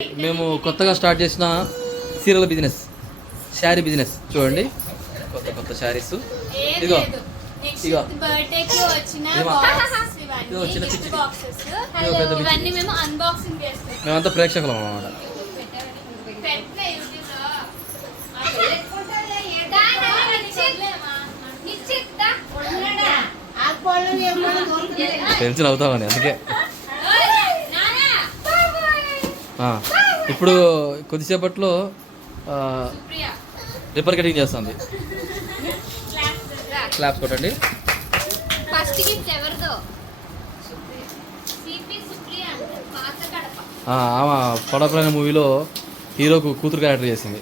మేము కొత్తగా స్టార్ట్ చేసిన సీరియల్ బిజినెస్, శారీ బిజినెస్. చూడండి కొత్త కొత్త శారీస్. ఇదిగో ఇదిగో మేమంతా ప్రేక్షకులం అన్నమాట. టెన్షన్ అవుతామని అందుకే. ఇప్పుడు కొద్దిసేపట్లో రిపర్ కటింగ్ చేస్తుంది. క్లాప్స్ కొట్టండి. ఆమె పడప్రాణ మూవీలో హీరోకు కూతురు క్యారెక్టర్ చేసింది.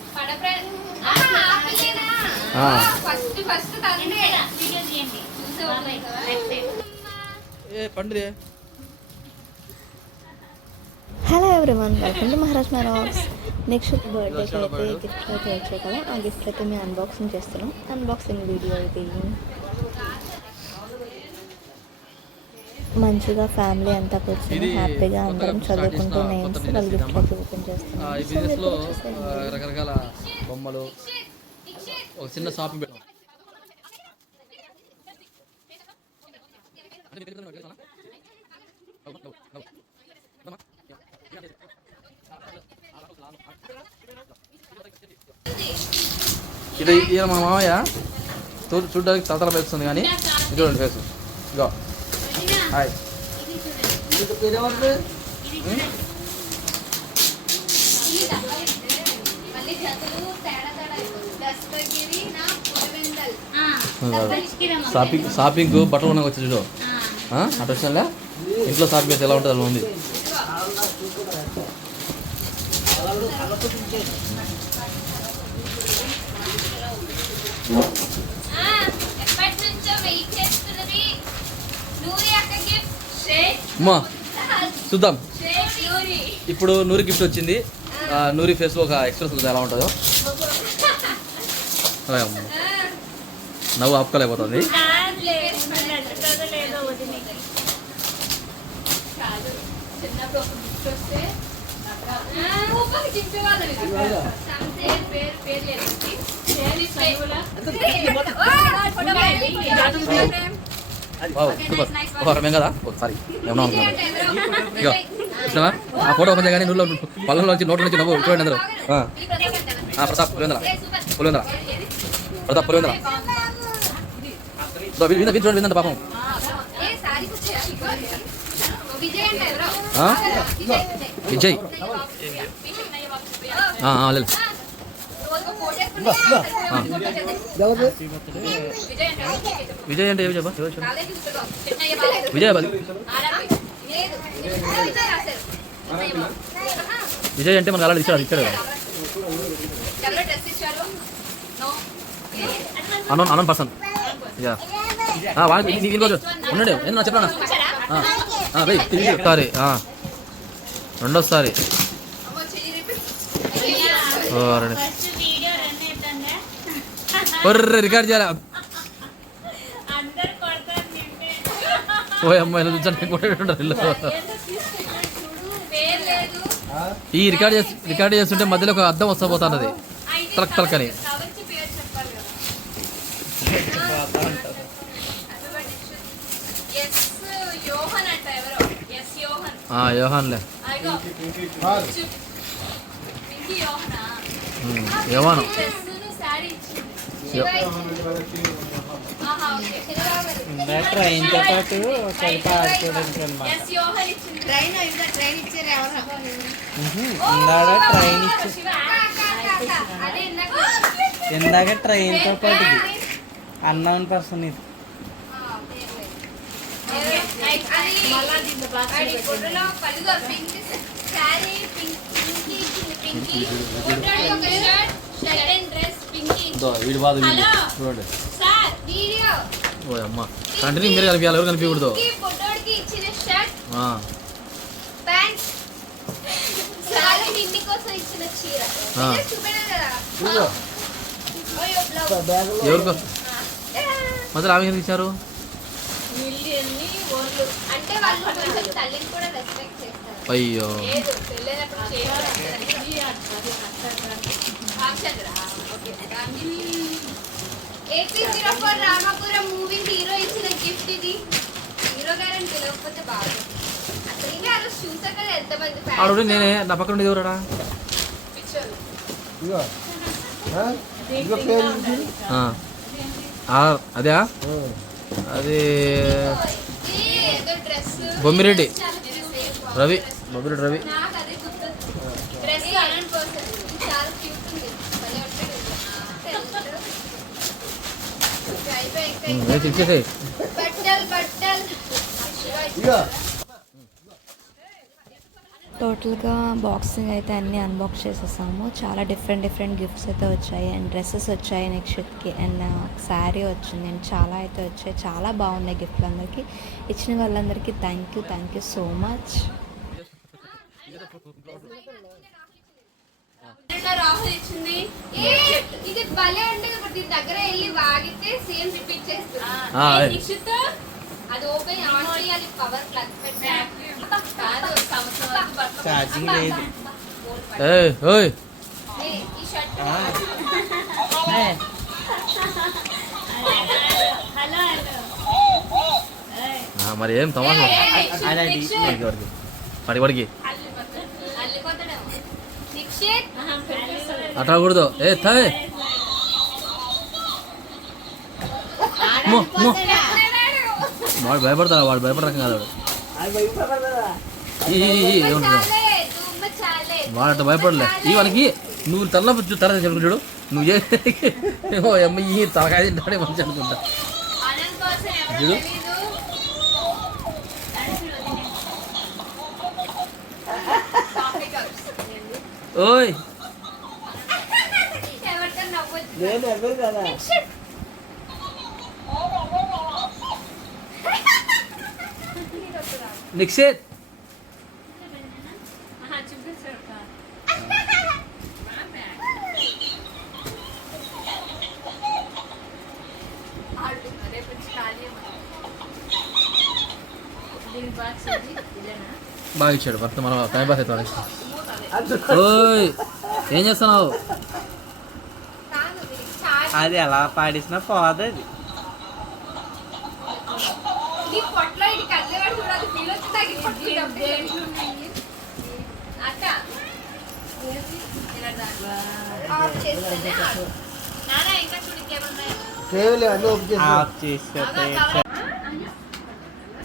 పండుదే. Hello everyone, welcome to Maharaj vlogs. Next బర్త్డేకి అయితే గిఫ్ట్లు అయితే వచ్చాయి కదా, ఆ గిఫ్ట్లు అయితే మేము అన్బాక్సింగ్ చేస్తున్నాం. అన్బాక్సింగ్ వీడియో అయితే మంచిగా ఫ్యామిలీ అంతా కూర్చొని హ్యాపీగా అందరం చదువుకుంటూ నేమ్స్ వాళ్ళ గిఫ్ట్లు అయితే ఓపెన్ చేస్తున్నాం. ఈ బిజినెస్లో రకరకాల బొమ్మలు, ఒక చిన్న షాపింగ్ పెట్టాం. ఇది మా మామయ్య చూడడానికి తలతల పెడుతుంది, కానీ చూడండి ఫేస్. ఇగో హాయ్. షాపింగ్ బట్టలు కొనకు వచ్చి చూడు. అటు వచ్చినా ఇంట్లో షాపింగ్ అయితే ఎలా ఉంటుంది అలా ఉంది. అమ్మా చూద్దాం. ఇప్పుడు నూరి గిఫ్ట్ వచ్చింది. నూరి ఫేస్లో ఒక ఎక్స్ప్రెస్ ఎలా ఉంటుందో. నవ్వు ఆపుకోలేకపోతుంది. మేము కదా ఒకసారి ఏమన్నా అనుకున్నాను. ఇక చూసినా ఆ ఫోటో ఓపెన్ చేయగానే నూరులో పళ్ళలో వచ్చి నోట్ల నుంచి నవ్వు చూడండి అందరూ. ప్రతాప్ పులివెందల ప్రతాప్ పులివెందల చూడండి విందంత పాపం. విజయ్ లేదు విజయ్ అంటే ఏమి చెప్పా? విజయ్ విజయ్ అంటే మనకు అలా ఇచ్చాడు కదా. Unknown person. ఇంకోటి ఉన్నాడు. ఏంటి నా చెప్పాను ఒకసారి, రెండోసారి రికార్డ్ చేయాలి. ఓ అమ్మాయిలు ఈ రికార్డ్ చేస్తుంటే మధ్యలో ఒక అద్దం వస్తా పోతున్నది తలక్ తలకని. యోహాన్లే యోహాను. ట్రైన్తో పాటు కలిపి ఆడుకోవడానికి ఇందాక ట్రైన్తో పాటు అన్నోన్ పర్సన్ ఇది. వీడి బాధ చూడండి. ఓ అమ్మ కంటిన్యూ మీరు కనిపించాలి, ఎవరు కనిపించకూడదు. ఎవరికో మధ్యలో ఆమె ఎందుకు ఇచ్చారు? అయ్యో రామాపురం మూవీ హీరో ఇచ్చిన గిఫ్ట్ ఇది. హీరో గారని పిలవకపోతే బాగా అసలు ఇంకా ఆ రోజు చూసా కదా ఎంతమంది ఆడు నేనే నా పక్కన ఉండేది ఎవరాడా అదే అది బొమ్మిరెడ్డి రవి బొమ్మిరెడ్డి రవి ఇచ్చేసే టోటల్గా బాక్సింగ్ అయితే అన్నీ అన్బాక్స్ చేసేసాము. చాలా డిఫరెంట్ గిఫ్ట్స్ అయితే వచ్చాయి అండ్ డ్రెస్సెస్ వచ్చాయి నెక్స్ట్కి అండ్ శారీ వచ్చింది అండ్ చాలా అయితే వచ్చాయి. చాలా బాగున్నాయి గిఫ్ట్లు. అందరికీ ఇచ్చిన వాళ్ళందరికీ thank you so much. Rahul ఇచ్చింది ఇది భలే ఉంటుంది. దీని దగ్గర వెళ్ళి వాగితే సేమ్ రిపీట్ చేస్తుంది. అది ఓపెన్ ఆన్ చేయాలి. పవర్ ప్లగ్ ఛార్జింగ్ లేదు. ఈ షర్ట్ మరి ఏం తమాషా వాడికి అట్టకూడదు. ఏ థాయ్ వాడు భయపడతాడు. వాడు భయపడతాం కాదు. వాడు అట్లా భయపడలే. ఇవనికి నువ్వు తలనొప్పి తల చెప్పుకుంటాడు. నువ్వు ఏమో అమ్మ ఈ తలకాయ తింటాడే మంచి అనుకుంటా. చూడు ఓయ్ నిక్షేత్ బాగా ఇచ్చాడు. భర్త మనం టైం పాస్ అవుతాడు. ఓయ్ ఏం చేస్తున్నావు? అది ఎలా పాడిసినా పోదు. అది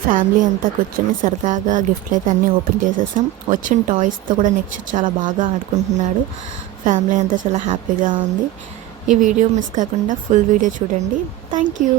ఫ్యామిలీ అంతా కూర్చొని సరదాగా గిఫ్ట్లు అయితే అన్నీ ఓపెన్ చేసేసాం. వచ్చిన టాయ్స్తో కూడా నెక్స్ట్ చాలా బాగా ఆడుకుంటున్నాడు. ఫ్యామిలీ అంతా చాలా హ్యాపీగా ఉంది. ఈ వీడియో మిస్ కాకుండా ఫుల్ వీడియో చూడండి. Thank you.